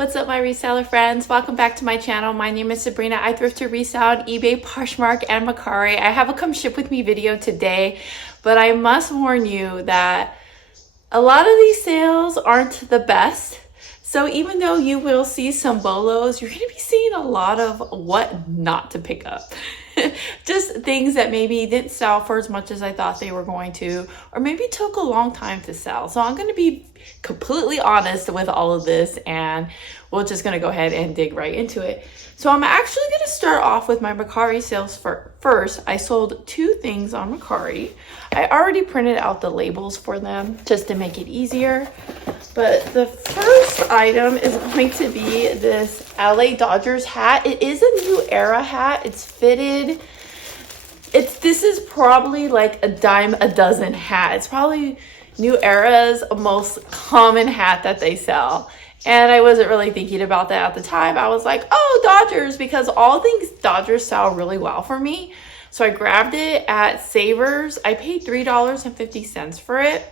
What's up, my reseller friends? Welcome back to my channel. My name is Sabrina. I thrift to resell on eBay, Poshmark, and Mercari. I have a come ship with me video today, but I must warn you that a lot of these sales aren't the best. So even though you will see some bolos, you're going to be seeing a lot of what not to pick up. Just things that maybe didn't sell for as much as I thought they were going to, or maybe took a long time to sell. So I'm going to be completely honest with all of this, and we're just going to go ahead and dig right into it. So I'm actually going to start off with my Mercari sales first. I sold two things on Mercari. I already printed out the labels for them just to make it easier. But the first item is going to be this LA Dodgers hat. It is a new era hat. It's fitted. This is probably like a dime a dozen hat. It's probably New Era's most common hat that they sell. And I wasn't really thinking about that at the time. I was like, oh, Dodgers, because all things Dodgers sell really well for me. So I grabbed it at Savers. I paid $3.50 for it.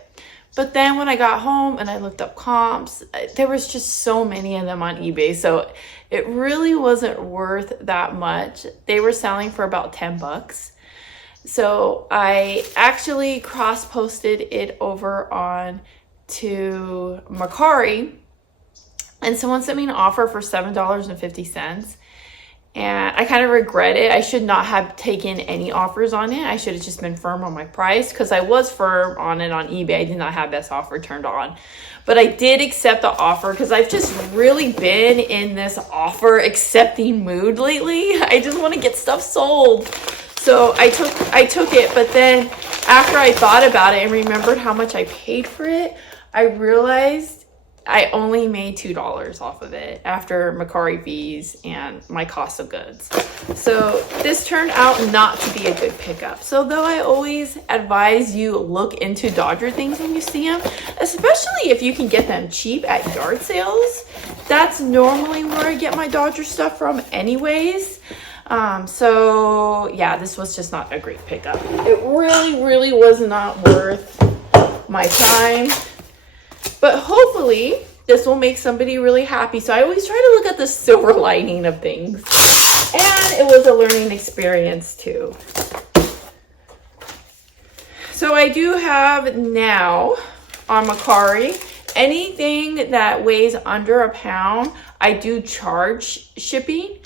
But then when I got home and I looked up comps, there was just so many of them on eBay. So it really wasn't worth that much. They were selling for about 10 bucks. So I actually cross-posted it over on to Mercari. And someone sent me an offer for $7.50. And I kind of regret it. I should not have taken any offers on it. I should have just been firm on my price, because I was firm on it on eBay. I did not have best offer turned on. But I did accept the offer because I've just really been in this offer accepting mood lately. I just want to get stuff sold. So I took it, but then after I thought about it and remembered how much I paid for it, I realized I only made $2 off of it after Mercari fees and my cost of goods. So this turned out not to be a good pickup. So though I always advise you look into Dodger things when you see them, especially if you can get them cheap at yard sales. That's normally where I get my Dodger stuff from anyways. So yeah, this was just not a great pickup. It really was not worth my time. But hopefully this will make somebody really happy. So I always try to look at the silver lining of things. And it was a learning experience too. So I do have now on Mercari, anything that weighs under a pound, I do charge shipping.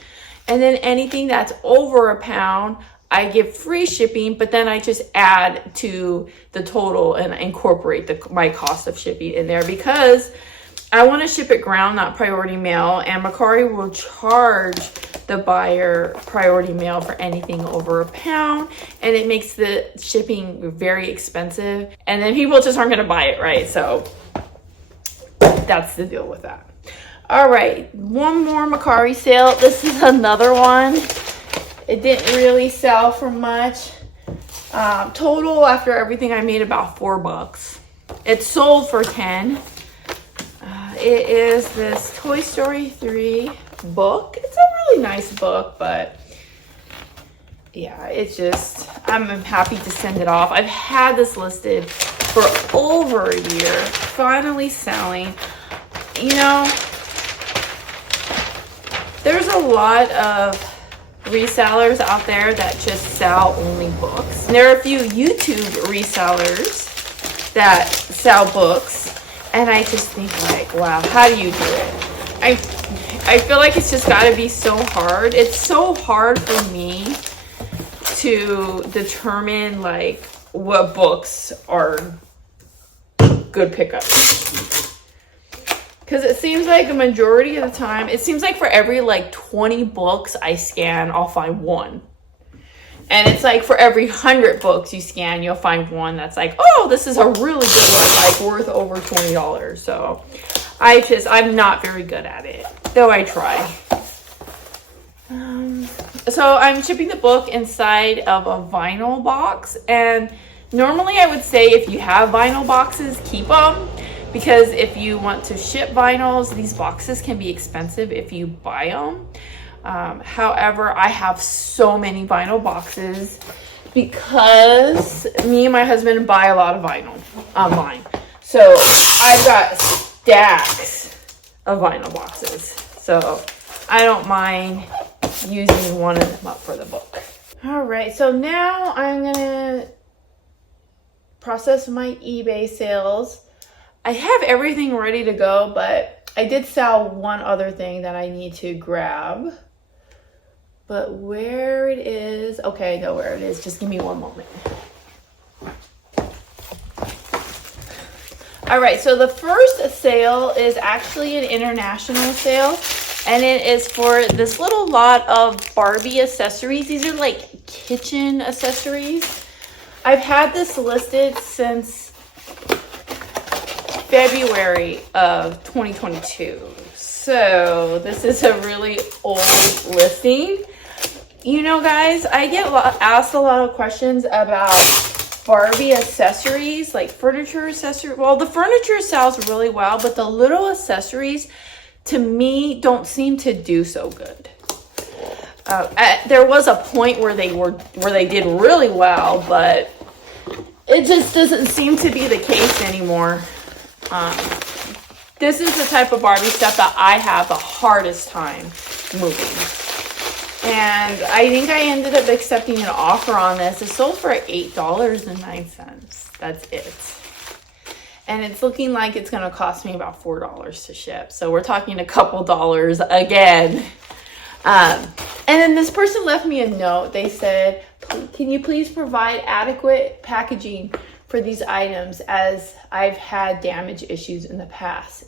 And then anything that's over a pound, I give free shipping, but then I just add to the total and incorporate my cost of shipping in there, because I want to ship it ground, not priority mail, and Mercari will charge the buyer priority mail for anything over a pound, and it makes the shipping very expensive, and then people just aren't going to buy it, right? So that's the deal with that. All right, one more Mercari sale. This is another one. It didn't really sell for much. Total after everything, I made about $4. It sold for 10. It is this Toy Story 3 book. It's a really nice book, but yeah, it's just, I'm happy to send it off. I've had this listed for over a year, finally selling. You know, there's a lot of resellers out there that just sell only books. And there are a few YouTube resellers that sell books, and I just think like, wow, how do you do it? I feel like it's just got to be so hard. It's so hard for me to determine like what books are good pickups. Because it seems like a majority of the time, it seems like for every like 20 books I scan, I'll find one. And it's like for every 100 books you scan, you'll find one that's like, oh, this is a really good one, like worth over $20. So I'm not very good at it, though I try. So I'm shipping the book inside of a vinyl box. And normally I would say if you have vinyl boxes, keep them. Because if you want to ship vinyls, these boxes can be expensive if you buy them. However, I have so many vinyl boxes because me and my husband buy a lot of vinyl online. So I've got stacks of vinyl boxes. So I don't mind using one of them up for the book. All right, so now I'm gonna process my eBay sales. I have everything ready to go, but I did sell one other thing that I need to grab. But where it is, okay, I know where it is. Just give me one moment. All right, so the first sale is actually an international sale, and it is for this little lot of Barbie accessories. These are like kitchen accessories. I've had this listed since February of 2022. So this is a really old listing. You know, guys, I get asked a lot of questions about Barbie accessories, like furniture accessories. Well, the furniture sells really well, but the little accessories, to me, don't seem to do so good. There was a point where they did really well, but it just doesn't seem to be the case anymore. This is the type of Barbie stuff that I have the hardest time moving. And I think I ended up accepting an offer on this. It sold for $8.09. That's it. And it's looking like it's going to cost me about $4 to ship. So we're talking a couple dollars again. And then this person left me a note. They said, can you please provide adequate packaging for these items, as I've had damage issues in the past,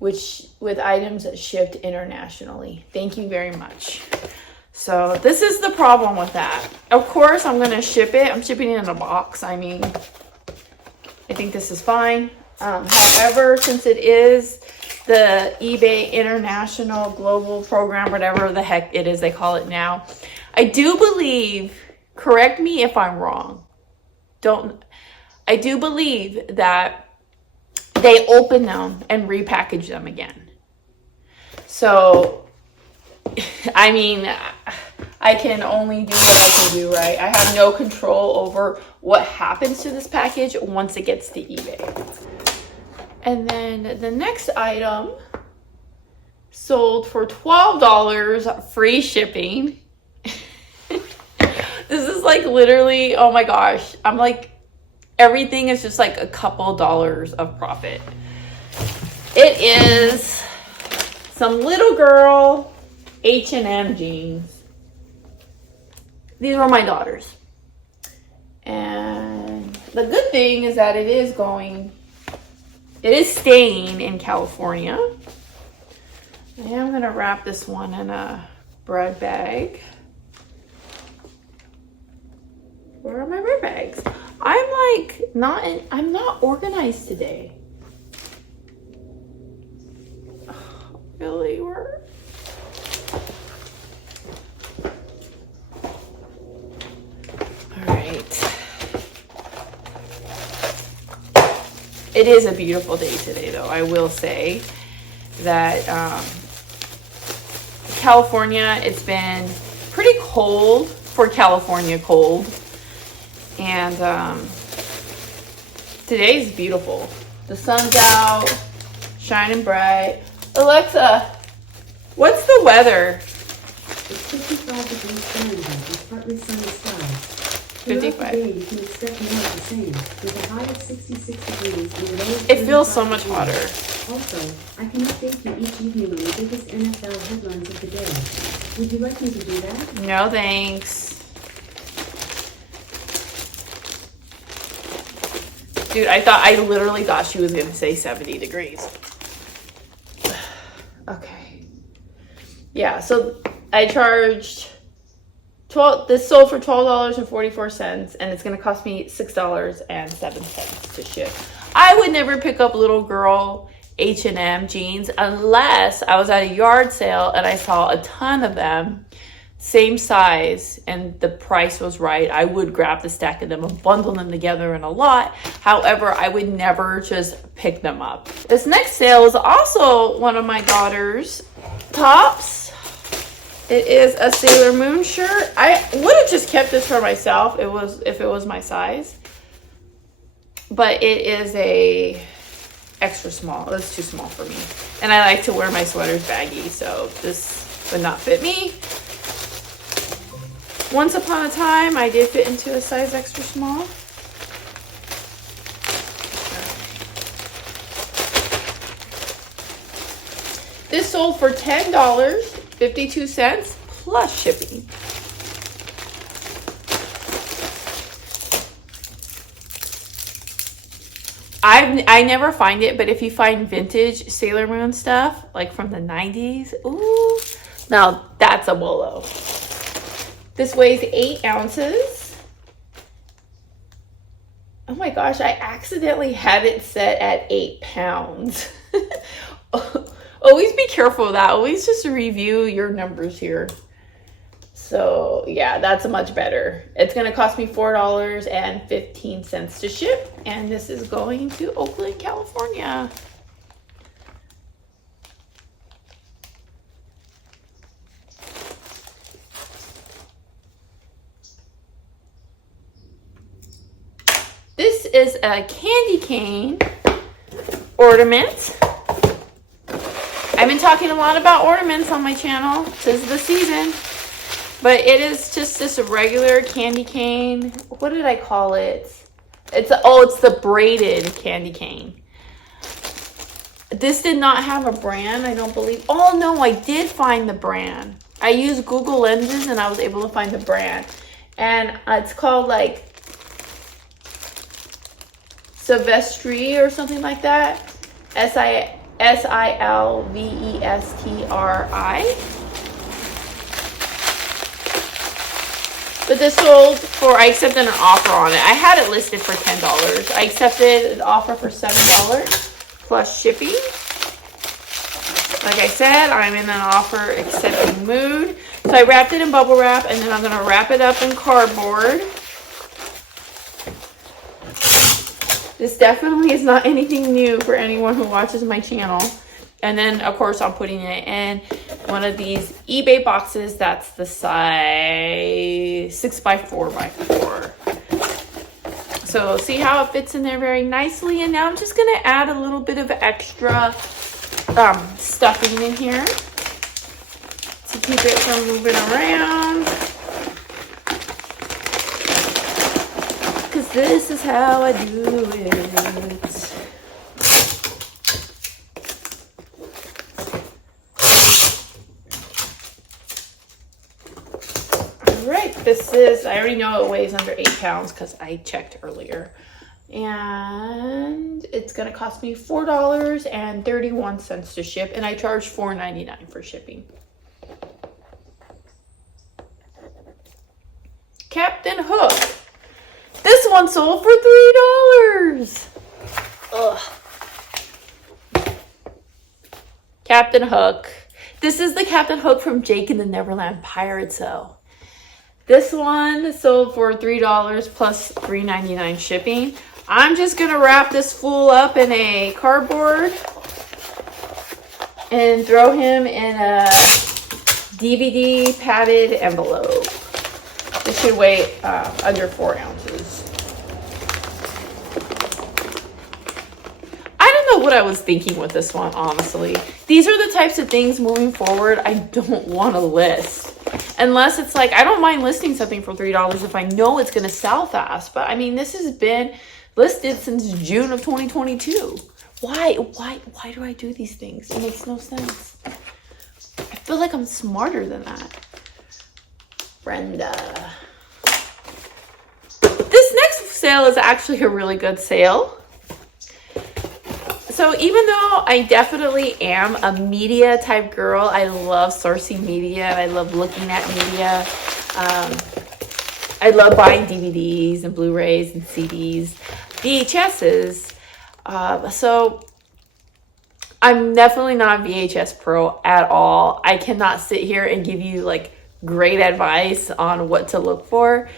which with items that shipped internationally. Thank you very much. So this is the problem with that. Of course, I'm going to ship it. I'm shipping it in a box. I mean, I think this is fine. However, since it is the eBay International Global Program, whatever the heck it is they call it now, I do believe, correct me if I'm wrong, I do believe that they open them and repackage them again. So, I mean, I can only do what I can do, right? I have no control over what happens to this package once it gets to eBay. And then the next item sold for $12, free shipping. This is like literally, oh my gosh. I'm like, everything is just like a couple dollars of profit. It is some little girl H&M jeans. These are my daughters. And the good thing is that it is staying in California. I am going to wrap this one in a bread bag. Where are my bread bags? I'm not organized today. Oh, really? Where? All right. It is a beautiful day today, though. I will say that California, it's been pretty cold for California cold. And today's beautiful. The sun's out, shining bright. Alexa, what's the weather? It's 55 degrees Fahrenheit with partly sunny skies. 55. Today, you can expect more of the same, with a high of 66 degrees and a low of It feels so 35 much degrees. hotter. Also, I can update you each evening on the biggest NFL headlines of the day. Would you like me to do that? No, thanks. Dude, I literally thought she was gonna say 70 degrees. Okay. Yeah, so I charged this sold for $12.44, and it's gonna cost me $6.07 to ship. I would never pick up little girl H&M jeans unless I was at a yard sale and I saw a ton of them, same size, and the price was right. I would grab the stack of them and bundle them together in a lot. However, I would never just pick them up. This next sale is also one of my daughter's tops. It is a Sailor Moon shirt. I would have just kept this for myself if it was my size. But it is a extra small. That's too small for me. And I like to wear my sweaters baggy, so this would not fit me. Once upon a time, I did fit into a size extra small. This sold for $10.52 plus shipping. I never find it, but if you find vintage Sailor Moon stuff, like from the 90s, ooh, now that's a bolo. This weighs 8 ounces. Oh my gosh, I accidentally had it set at 8 pounds. Always be careful of that. Always just review your numbers here. So yeah, that's much better. It's gonna cost me $4.15 to ship, and this is going to Oakland, California. This is a candy cane ornament. I've been talking a lot about ornaments on my channel. This is the season. But it is just this regular candy cane. What did I call it? It's the braided candy cane. This did not have a brand, I don't believe. Oh no, I did find the brand. I used Google Lenses and I was able to find the brand. And it's called like Silvestri or something like that. Silvestri. But this sold for, I accepted an offer on it. I had it listed for $10. I accepted an offer for $7 plus shipping. Like I said, I'm in an offer accepting mood. So I wrapped it in bubble wrap, and then I'm going to wrap it up in cardboard. This definitely is not anything new for anyone who watches my channel. And then, of course, I'm putting it in one of these eBay boxes. That's the size 6x4x4. So see how it fits in there very nicely. And now I'm just going to add a little bit of extra stuffing in here to keep it from moving around. Because this is how I do it. This is, I already know it weighs under 8 pounds because I checked earlier. And it's going to cost me $4.31 to ship. And I charge $4.99 for shipping. Captain Hook. This one sold for $3. Ugh. Captain Hook. This is the Captain Hook from Jake and the Neverland Pirates, though. This one sold for $3 plus $3.99 shipping. I'm just going to wrap this fool up in a cardboard and throw him in a DVD padded envelope. This should weigh under 4 ounces. I don't know what I was thinking with this one, honestly. These are the types of things moving forward I don't want to list. Unless it's like, I don't mind listing something for $3 if I know it's going to sell fast. But I mean, this has been listed since June of 2022. Why do I do these things? It makes no sense. I feel like I'm smarter than that. Brenda. This next sale is actually a really good sale. So even though I definitely am a media type girl, I love sourcing media. I love looking at media. I love buying DVDs and Blu-rays and CDs, VHSs. So I'm definitely not a VHS pro at all. I cannot sit here and give you like great advice on what to look for.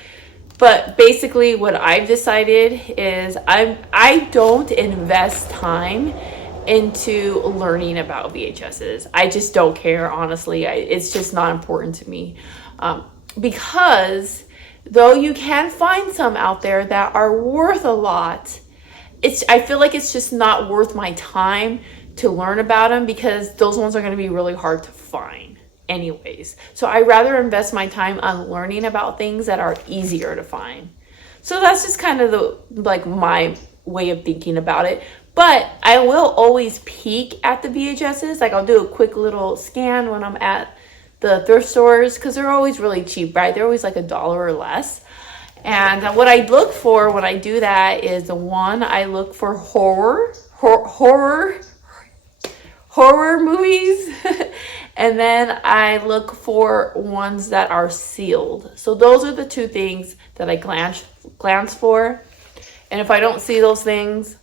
But basically what I've decided is I don't invest time into learning about VHSs. I just don't care, honestly. It's just not important to me. Because though you can find some out there that are worth a lot, I feel like it's just not worth my time to learn about them because those ones are going to be really hard to find anyways. So I rather invest my time on learning about things that are easier to find. So that's just kind of my way of thinking about it. But I will always peek at the VHSs. Like I'll do a quick little scan when I'm at the thrift stores because they're always really cheap, right? They're always like $1 or less. And what I look for when I do that is I look for horror movies. And then I look for ones that are sealed. So those are the two things that I glance for. And if I don't see those things,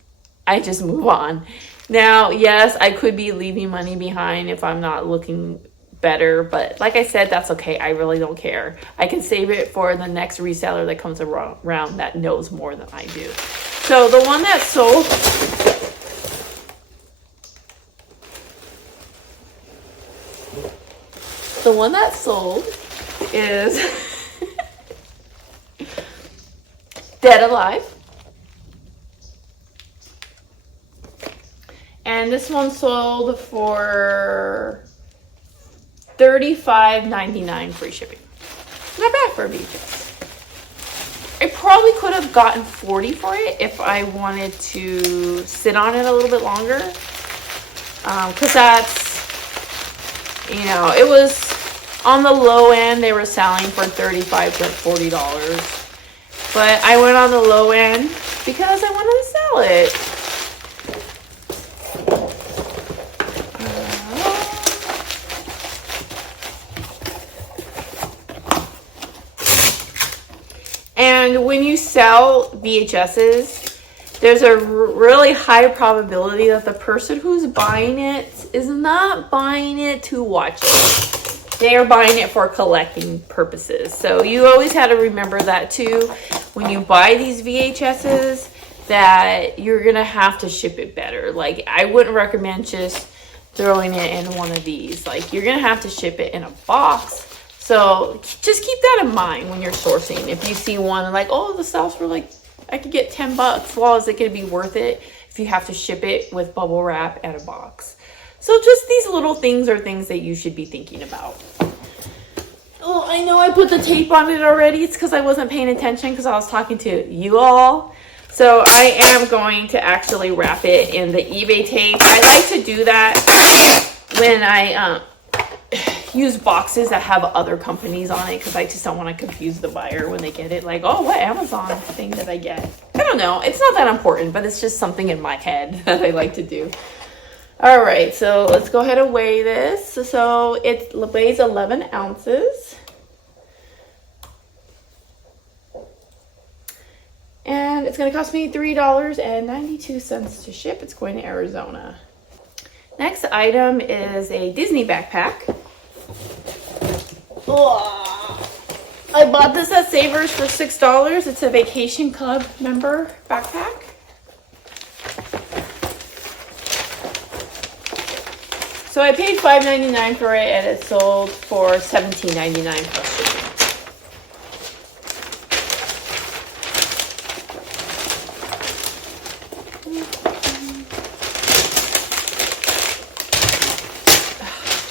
I just move on. Now, yes, I could be leaving money behind if I'm not looking better, but like I said, that's okay. I really don't care. I can save it for the next reseller that comes around that knows more than I do. So the one that sold, is Dead Alive. And this one sold for $35.99 free shipping. Not bad for a VHS. I probably could have gotten $40 for it if I wanted to sit on it a little bit longer. Because that's, it was on the low end. They were selling for $35 to $40. But I went on the low end because I wanted to sell it. And when you sell VHSs, there's a really high probability that the person who's buying it is not buying it to watch it. They are buying it for collecting purposes. So you always have to remember that too. When you buy these VHSs, that you're going to have to ship it better. Like, I wouldn't recommend just throwing it in one of these. Like, you're going to have to ship it in a box. So just keep that in mind when you're sourcing. If you see one and like, oh, the sells for like, I could get $10. Well, is it going to be worth it if you have to ship it with bubble wrap and a box? So just these little things are things that you should be thinking about. Oh, I know I put the tape on it already. It's because I wasn't paying attention because I was talking to you all. So I am going to actually wrap it in the eBay tape. I like to do that when I use boxes that have other companies on it because I just don't want to confuse the buyer when they get it. Like, oh, what Amazon thing did I get? I don't know. It's not that important, but it's just something in my head that I like to do. All right, so let's go ahead and weigh this. So it weighs 11 ounces. And it's going to cost me $3.92 to ship. It's going to Arizona. Next item is a Disney backpack. I bought this at Savers for $6. It's a Vacation Club member backpack. So I paid $5.99 for it and it sold for $17.99 plus shipping.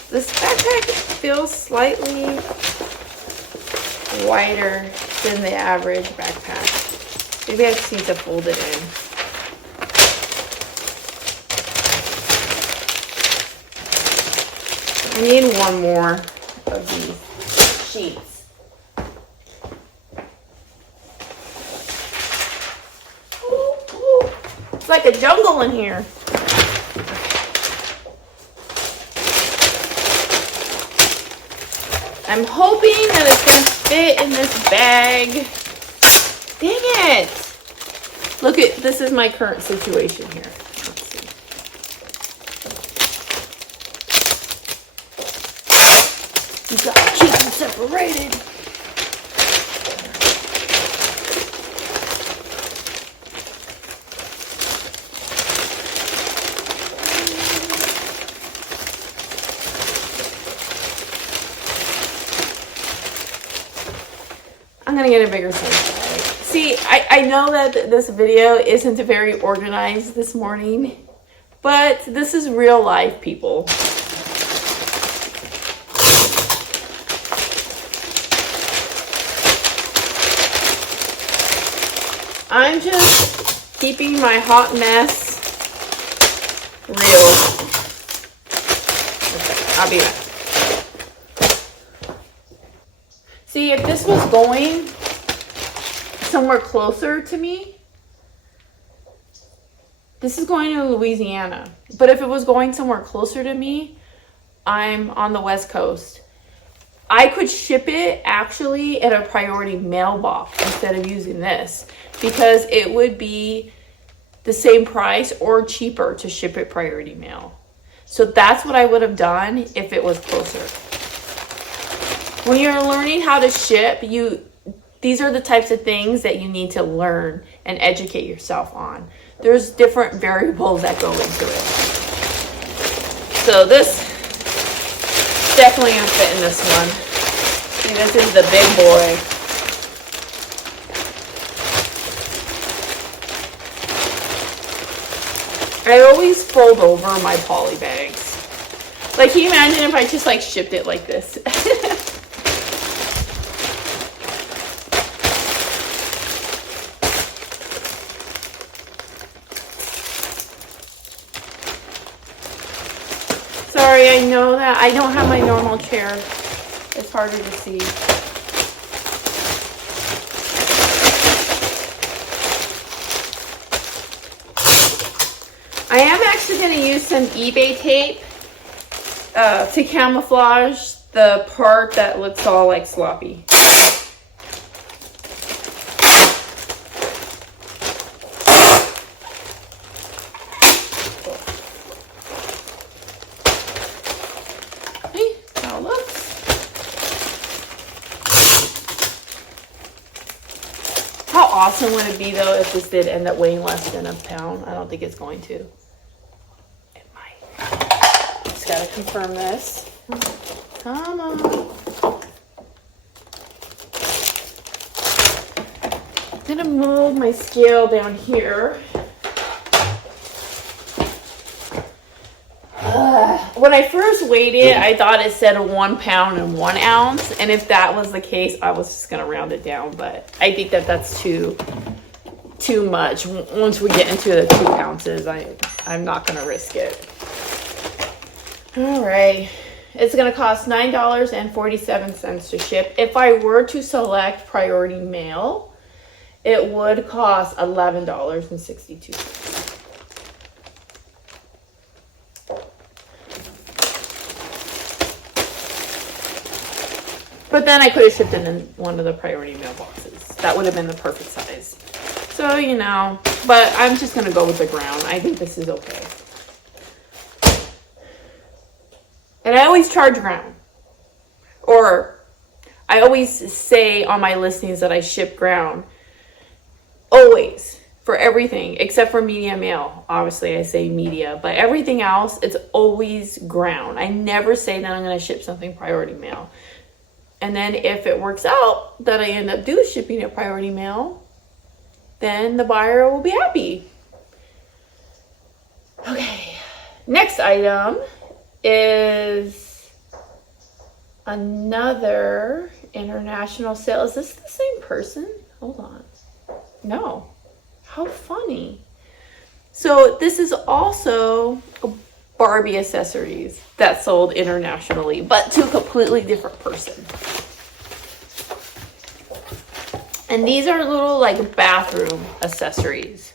This backpack feels slightly wider than the average backpack. Maybe I just need to fold it in. I need one more of these sheets. Ooh, ooh. It's like a jungle in here. I'm hoping that it's going to fit in this bag. Dang it. Look this is my current situation here. Let's see. You gotta keep them separated. I'm gonna get a bigger size bag. See, I know that this video isn't very organized this morning, but this is real life, people. I'm just keeping my hot mess real. Okay, I'll be back. See, if this was going somewhere closer to me, this is going to Louisiana. But if it was going somewhere closer to me, I'm on the West Coast. I could ship it actually in a priority mailbox instead of using this, because it would be the same price or cheaper to ship it priority mail. So that's what I would have done if it was closer. When you're learning how to ship, these are the types of things that you need to learn and educate yourself on. There's different variables that go into it. So this definitely gonna fit in this one. See, this is the big boy. I always fold over my poly bags. Like, can you imagine if I just like shipped it like this? Sorry, I know that I don't have my normal chair. It's harder to see. I am actually going to use some eBay tape to camouflage the part that looks all like sloppy. How awesome would it be though if this did end up weighing less than a pound? I don't think it's going to. It might. Just gotta confirm this. Come on. I'm gonna move my scale down here. When I first weighed it, I thought it said 1 pound and 1 ounce. And if that was the case, I was just going to round it down. But I think that that's too much. Once we get into the 2 ounces, I'm not going to risk it. All right. It's going to cost $9.47 to ship. If I were to select priority mail, it would cost $11.62. But then I could have shipped it in one of the priority mailboxes. That would have been the perfect size. So, you know, but I'm just going to go with the ground. I think this is okay. And I always charge ground. Or I always say on my listings that I ship ground. Always. For everything. Except for media mail. Obviously, I say media. But everything else, it's always ground. I never say that I'm going to ship something priority mail. And then if it works out that I end up shipping it priority mail, then the buyer will be happy. Okay, next item is another international sale. Is this the same person? Hold on. No. How funny. So this is also a Barbie Accessories that sold internationally, but to a completely different person. And these are little like bathroom accessories.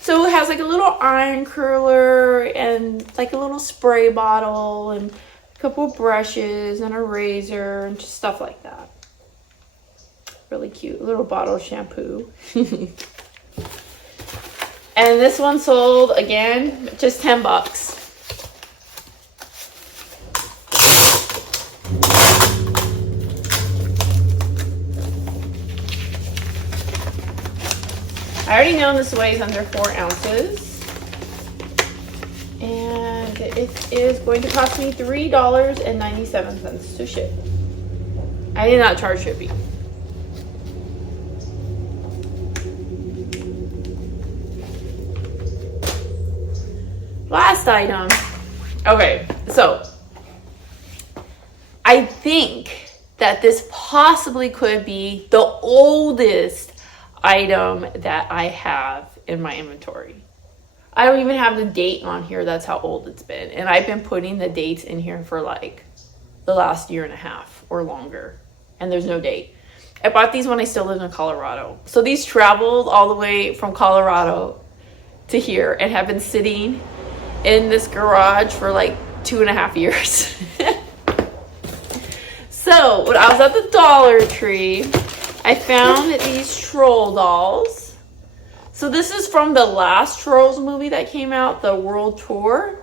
So it has like a little iron curler and like a little spray bottle and a couple brushes and a razor and just stuff like that. Really cute. A little bottle of shampoo. And this one sold, again, just 10 bucks. I already know this weighs under 4 ounces. And it is going to cost me $3.97 to ship. I did not charge shipping. Last item. Okay, so I think that this possibly could be the oldest item that I have in my inventory. I don't even have the date on here. That's how old it's been. And I've been putting the dates in here for like the last year and a half or longer. And there's no date. I bought these when I still lived in Colorado. So these traveled all the way from Colorado to here and have been sitting in this garage for like 2.5 years. So when I was at the Dollar Tree, I found these troll dolls. So this is from the last Trolls movie that came out, the World Tour.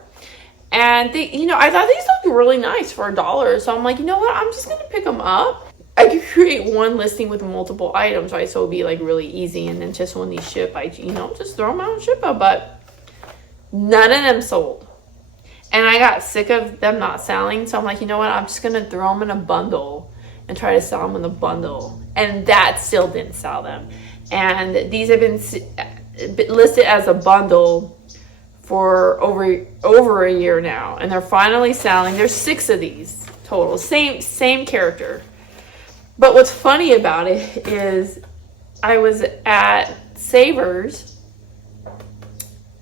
And they, you know, I thought these looked really nice for $1. So I'm like, you know what? I'm just going to pick them up. I could create one listing with multiple items, right? So it'd be like really easy. And then just when these ship, I, you know, just throw them out and ship them. But none of them sold. And I got sick of them not selling. So I'm like, you know what? I'm just going to throw them in a bundle and try to sell them in a bundle. And that still didn't sell them. And these have been listed as a bundle for over a year now. And they're finally selling. There's 6 of these total. Same character. But what's funny about it is I was at Savers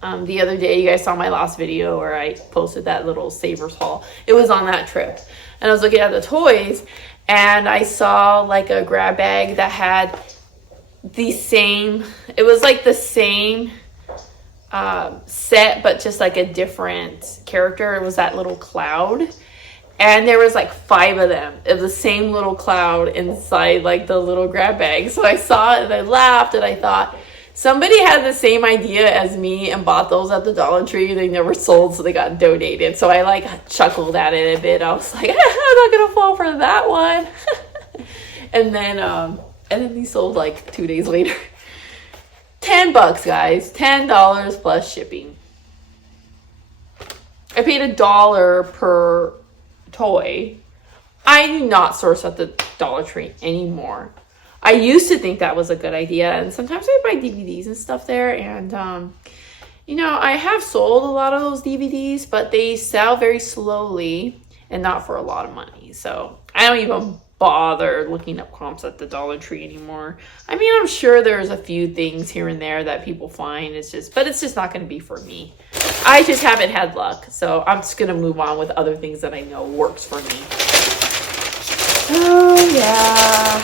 the other day. You guys saw my last video where I posted that little Savers haul. It was on that trip. And I was looking at the toys and I saw like a grab bag that had the same, it was like the same set, but just like a different character. It was that little cloud. And there was like 5 of them of the same little cloud inside like the little grab bag. So I saw it and I laughed and I thought, somebody had the same idea as me and bought those at the Dollar Tree. They never sold, so they got donated. So I like chuckled at it a bit. I was like, I'm not gonna fall for that one. and then these sold like 2 days later. $10, guys. $10 plus shipping. I paid $1 per toy. I do not source at the Dollar Tree anymore. I used to think that was a good idea, and sometimes I buy DVDs and stuff there, and you know, I have sold a lot of those DVDs, but they sell very slowly and not for a lot of money. So I don't even bother looking up comps at the Dollar Tree anymore. I mean, I'm sure there's a few things here and there that people find. But it's just not going to be for me. I just haven't had luck. So I'm just going to move on with other things that I know works for me. Oh, yeah.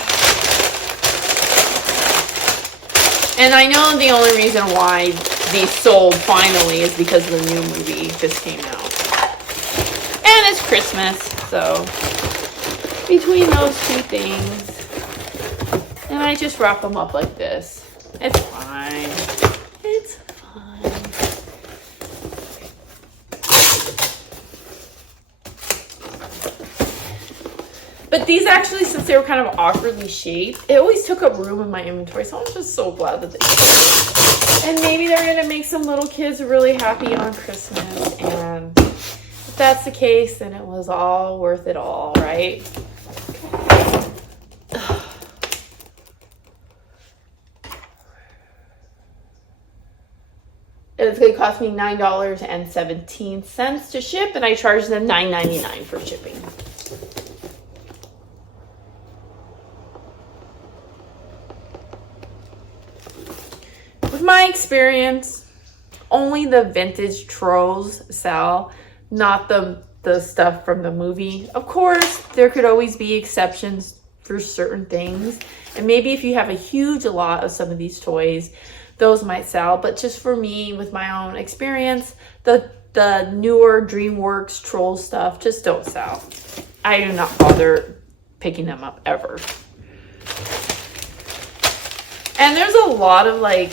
And I know the only reason why these sold finally is because the new movie just came out. And it's Christmas, so between those 2 things, and I just wrap them up like this. It's fine. It's fine. But these actually, since they were kind of awkwardly shaped, it always took up room in my inventory. So I'm just so glad that they did. And maybe they're going to make some little kids really happy on Christmas. And if that's the case, then it was all worth it all, right? It's going to cost me $9.17 to ship, and I charge them $9.99 for shipping. With my experience, only the vintage trolls sell, not the stuff from the movie. Of course, there could always be exceptions for certain things. And maybe if you have a huge lot of some of these toys, those might sell. But just for me, with my own experience, the newer DreamWorks troll stuff just don't sell. I do not bother picking them up ever. And there's a lot of like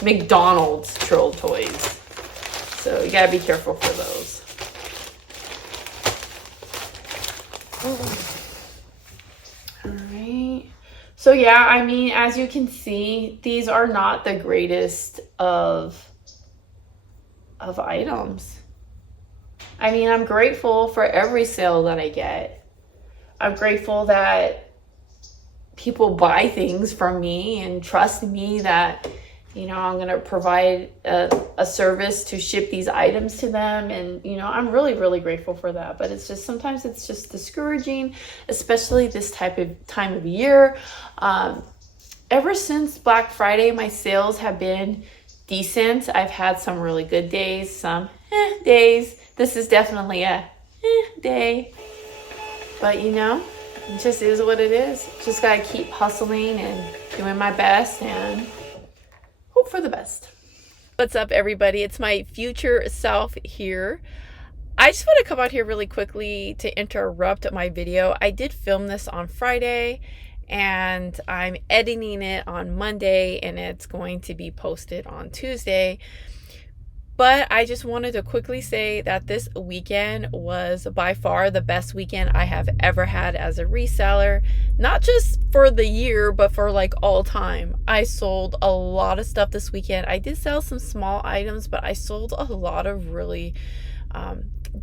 McDonald's troll toys, so you gotta be careful for those. All right, so yeah, I mean, as you can see, these are not the greatest of items. I mean, I'm grateful for every sale that I get. I'm grateful that people buy things from me and trust me that, you know, I'm going to provide a service to ship these items to them. And, you know, I'm really, really grateful for that. But it's just, sometimes it's just discouraging, especially this time of year. Ever since Black Friday, my sales have been decent. I've had some really good days, some days. This is definitely a day. But, you know, it just is what it is. Just got to keep hustling and doing my best and hope for the best. What's up, everybody? It's my future self here. I just want to come out here really quickly to interrupt my video. I did film this on Friday and I'm editing it on Monday and it's going to be posted on Tuesday. But I just wanted to quickly say that this weekend was by far the best weekend I have ever had as a reseller. Not just for the year, but for like all time. I sold a lot of stuff this weekend. I did sell some small items, but I sold a lot of really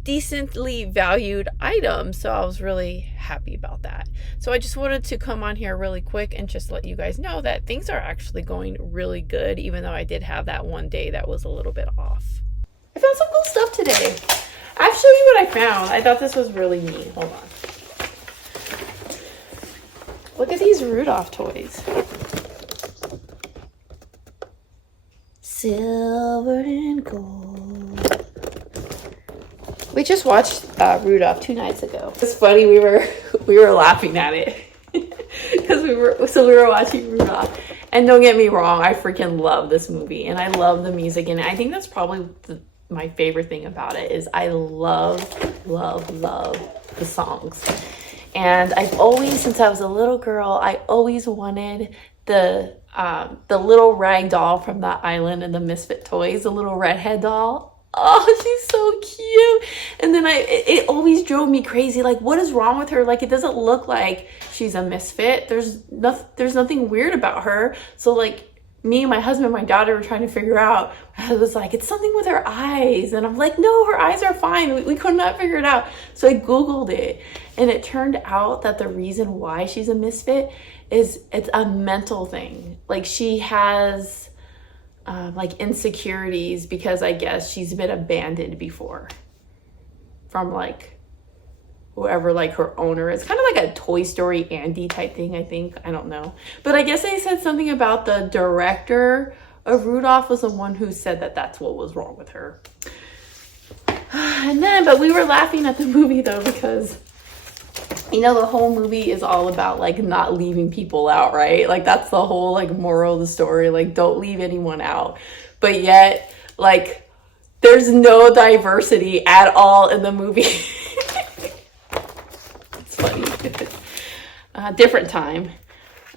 decently valued items. So I was really happy about that. So I just wanted to come on here really quick and just let you guys know that things are actually going really good, even though I did have that one day that was a little bit off. I found some cool stuff today. I'll show you what I found. I thought this was really neat. Hold on. Look at these Rudolph toys. Silver and gold. We just watched Rudolph 2 nights ago. It's funny, we were laughing at it because we were watching Rudolph. And don't get me wrong, I freaking love this movie and I love the music in it. I think that's probably my favorite thing about it is I love the songs. And I've always, since I was a little girl, I always wanted the little rag doll from that island and the Misfit Toys, the little redhead doll. Oh, she's so cute. And then it always drove me crazy. Like, what is wrong with her? Like, it doesn't look like she's a misfit. There's nothing weird about her. So like me and my husband, my daughter were trying to figure out. I was like, it's something with her eyes. And I'm like, no, her eyes are fine. We could not figure it out. So I Googled it and it turned out that the reason why she's a misfit is it's a mental thing. Like she has like insecurities because I guess she's been abandoned before from like whoever like her owner is. Kind of like a Toy Story Andy type thing, I think. I don't know. But I guess they said something about the director of Rudolph was the one who said that that's what was wrong with her. But we were laughing at the movie though because you know, the whole movie is all about like not leaving people out, right? Like that's the whole like moral of the story, like don't leave anyone out. But yet like there's no diversity at all in the movie. It's funny. Different time.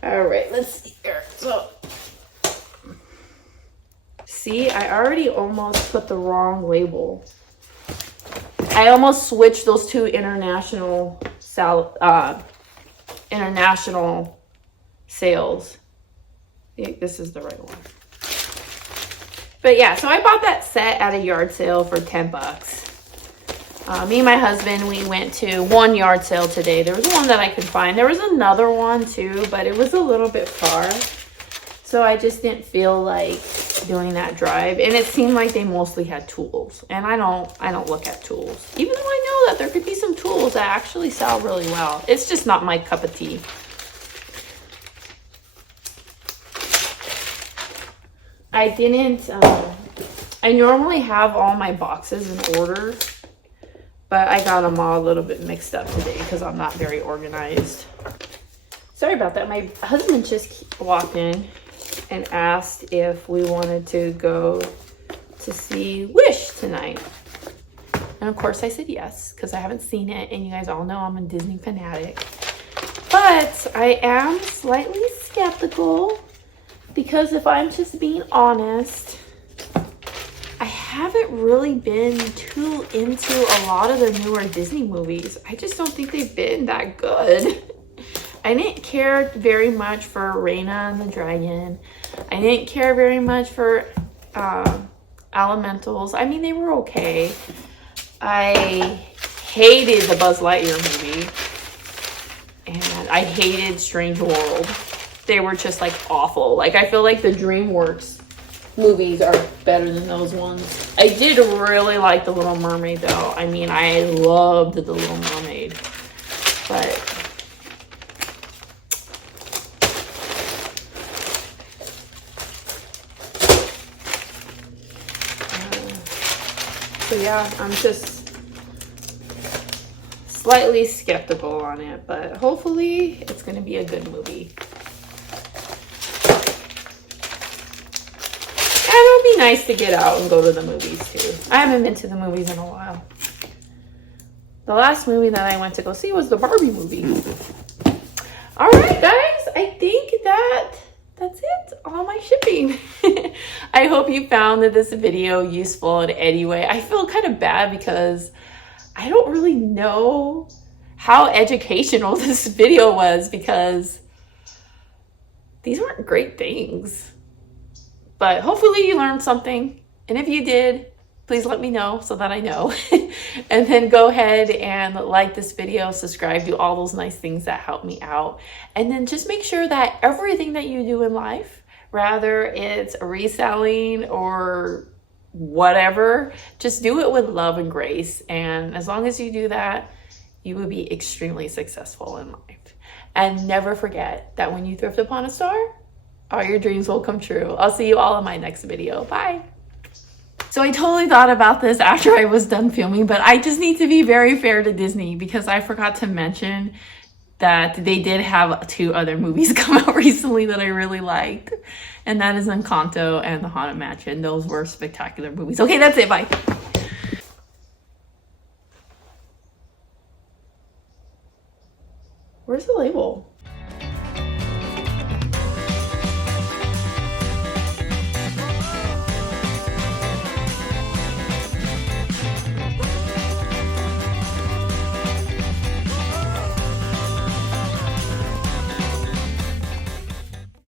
All right, let's see here. So see, I already almost put the wrong label. I almost switched those two international sales. This is the right one. But yeah, so I bought that set at a yard sale for 10 bucks. Me and my husband, we went to one yard sale today. There was one that I could find. There was another one too, but it was a little bit far. So I just didn't feel like doing that drive. And it seemed like they mostly had tools. And I don't look at tools. Even though I know that there could be some tools that actually sell really well. It's just not my cup of tea. I didn't, I normally have all my boxes in order. But I got them all a little bit mixed up today because I'm not very organized. Sorry about that. My husband just walked in and asked if we wanted to go to see Wish tonight. And of course I said yes, because I haven't seen it, and you guys all know I'm a Disney fanatic. But I am slightly skeptical, because if I'm just being honest, I haven't really been too into a lot of the newer Disney movies. I just don't think they've been that good. I didn't care very much for Raina and the Dragon. I didn't care very much for Elementals. I mean, they were okay. I hated the Buzz Lightyear movie. And I hated Strange World. They were just like awful. Like I feel like the DreamWorks movies are better than those ones. I did really like The Little Mermaid though. I mean, I loved The Little Mermaid. But so yeah, I'm just slightly skeptical on it, but hopefully it's going to be a good movie. And it'll be nice to get out and go to the movies too. I haven't been to the movies in a while. The last movie that I went to go see was the Barbie movie. All right, guys, I think that's it. All my shipping. I hope you found this video useful in any way. I feel kind of bad because I don't really know how educational this video was because these weren't great things. But hopefully you learned something. And if you did, please let me know so that I know. And then go ahead and like this video, subscribe, do all those nice things that help me out. And then just make sure that everything that you do in life, whether it's reselling or whatever, just do it with love and grace. And as long as you do that, you will be extremely successful in life. And never forget that when you thrift upon a star, all your dreams will come true. I'll see you all in my next video. Bye. So I totally thought about this after I was done filming, but I just need to be very fair to Disney because I forgot to mention that they did have 2 other movies come out recently that I really liked. And that is Encanto and The Haunted Mansion. Those were spectacular movies. Okay, that's it. Bye. Where's the label?